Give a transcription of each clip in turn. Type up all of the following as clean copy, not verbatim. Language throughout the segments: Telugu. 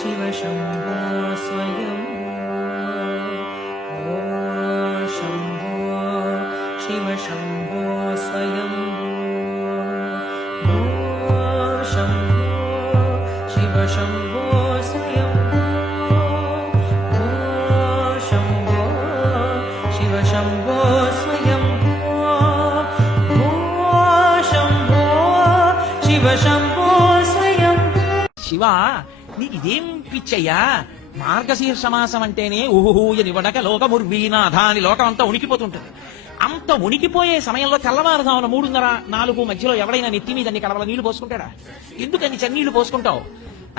शिव शम्भो स्वयं ओ शम्भो शिव शम्भो स्वयं ओ शम्भो शिव शम्भो स्वयं ओ शम्भो शिव शम्भो स्वयं ओ शम्भो शिव शम्भो स्वयं శివ నీకు ఇదేం పిచ్చయ్యా? మార్గశీర్ష మాసం అంటేనే ఊహూయని వడక లోకముర్వీనాథ అని లోకం అంతా ఉనికిపోతుంటుంది. అంత ఉనికిపోయే సమయంలో తెల్లవారుదామున 3:30-4 మధ్యలో ఎవడైనా నెత్తి మీద నీ కడవల నీళ్లు పోసుకుంటాడా? ఎందుకని చన్నీళ్లు పోసుకుంటావు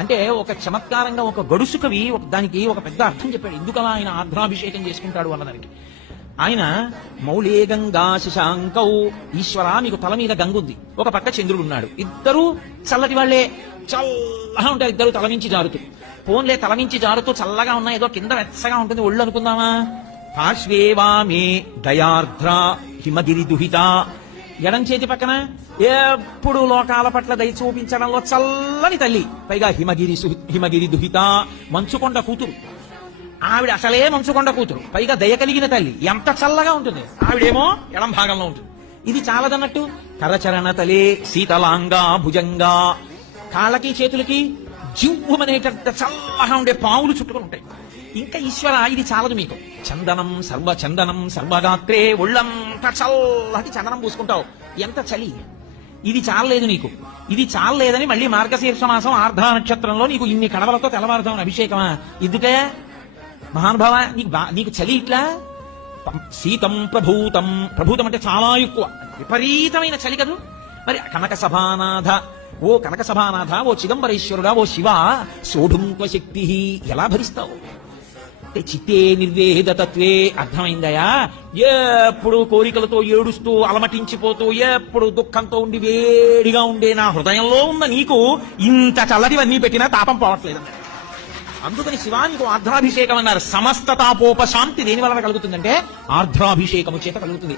అంటే ఒక చమత్కారంగా ఒక గడుసు కవి దానికి ఒక పెద్ద అర్థం చెప్పాడు. ఎందుకలా ఆయన ఆర్ద్రాభిషేకం చేసుకుంటాడు అన్నదానికి. ఆయన మౌళే గంగా శశాంకౌ, ఈశ్వర మీకు తల మీద గంగుంది, ఒక పక్క చంద్రుడు ఉన్నాడు, ఇద్దరు చల్లటి వాళ్లే, చల్లగా ఉంటారు ఇద్దరు తలమించి జారుతూ. పోన్లే తలమించి జారుతూ చల్లగా ఉన్నా, ఏదో కింద వెచ్చగా ఉంటుంది ఒళ్ళు అనుకుందామా. పార్శ్వేవామే దయార్ద్ర హిమగిరి దుహిత, ఎడం చేతి పక్కన ఎప్పుడు లోకాల పట్ల దయ చూపించడంలో చల్లని తల్లి, పైగా హిమగిరి దుహిత మంచుకొండ కూతురు. ఆవిడ అసలే మంచుకొండ కూతురు, పైగా దయ కలిగిన తల్లి, ఎంత చల్లగా ఉంటుంది. ఆవిడేమో ఎడం భాగంలో ఉంటుంది. ఇది చాలదన్నట్టు కరచరణ తలే శీతలాంగా భుజంగా, కాళ్ళకి చేతులకి జివ్వమనేటంత చల్లగా ఉండే పావులు చుట్టుకుని ఉంటాయి. ఇంకా ఈశ్వర ఇది చాలదు మీకు, చందనం సర్వగాత్రే, ఒళ్ళంతా చల్లటి చందనం పూసుకుంటావు, ఎంత చలి. ఇది చాలలేదు నీకు, ఇది చాలలేదని మళ్ళీ మార్గశీర్ష మాసం ఆర్ధ నక్షత్రంలో నీకు ఇన్ని కడవలతో తెల్లవారుదామని అభిషేకమా? ఇద్దుటే మహానుభావ, నీకు చలి ఇట్లా. శీతం ప్రభూతం, ప్రభూతం అంటే చాలా ఎక్కువ, విపరీతమైన చలి కదూ. మరి కనక సభానాథ, ఓ కనక సభానాథ, ఓ చిదంబరేశ్వరుడా, ఓ శివ, సోఢుంత్వ శక్తి, ఎలా భరిస్తావు? చిత్తే నిర్వేదతత్వే, అర్థమైందయా? ఎప్పుడు కోరికలతో ఏడుస్తూ అలమటించిపోతూ ఎప్పుడు దుఃఖంతో ఉండి వేడిగా ఉండే నా హృదయంలో ఉన్న నీకు ఇంత చల్లటివన్నీ పెట్టినా తాపం పోవట్లేదు. అందుకని శివానికి ఆర్ద్రాభిషేకం అన్నారు. సమస్త తాపోపశాంతి దేని వలన కలుగుతుందంటే ఆర్ద్రాభిషేకము చేత కలుగుతుంది.